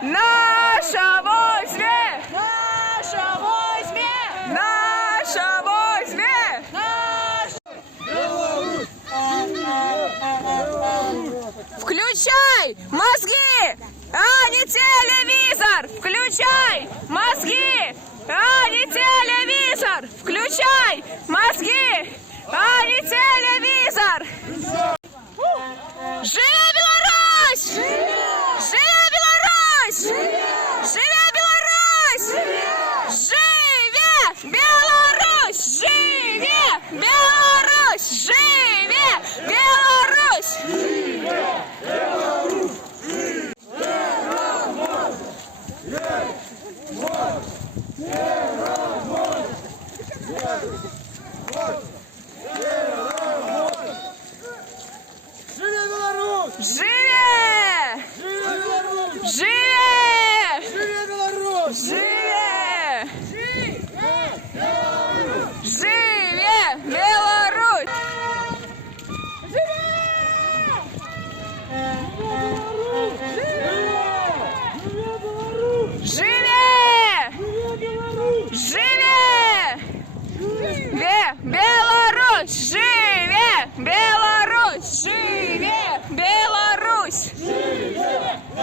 Наша возьме! Наша возьме! Наша возьме! Включай мозги, а не телевизор! Включай мозги, а не телевизор! Включай мозги, а не телевизор! Живе Беларусь! Живе Беларусь! Живе Беларусь! Живе Беларусь! Живе Беларусь! Живе Беларусь! Живе Беларусь! Живе! Живе Беларусь! Живе! Живе Беларусь! Живе! Живе Беларусь! Живе! Живе! Живе!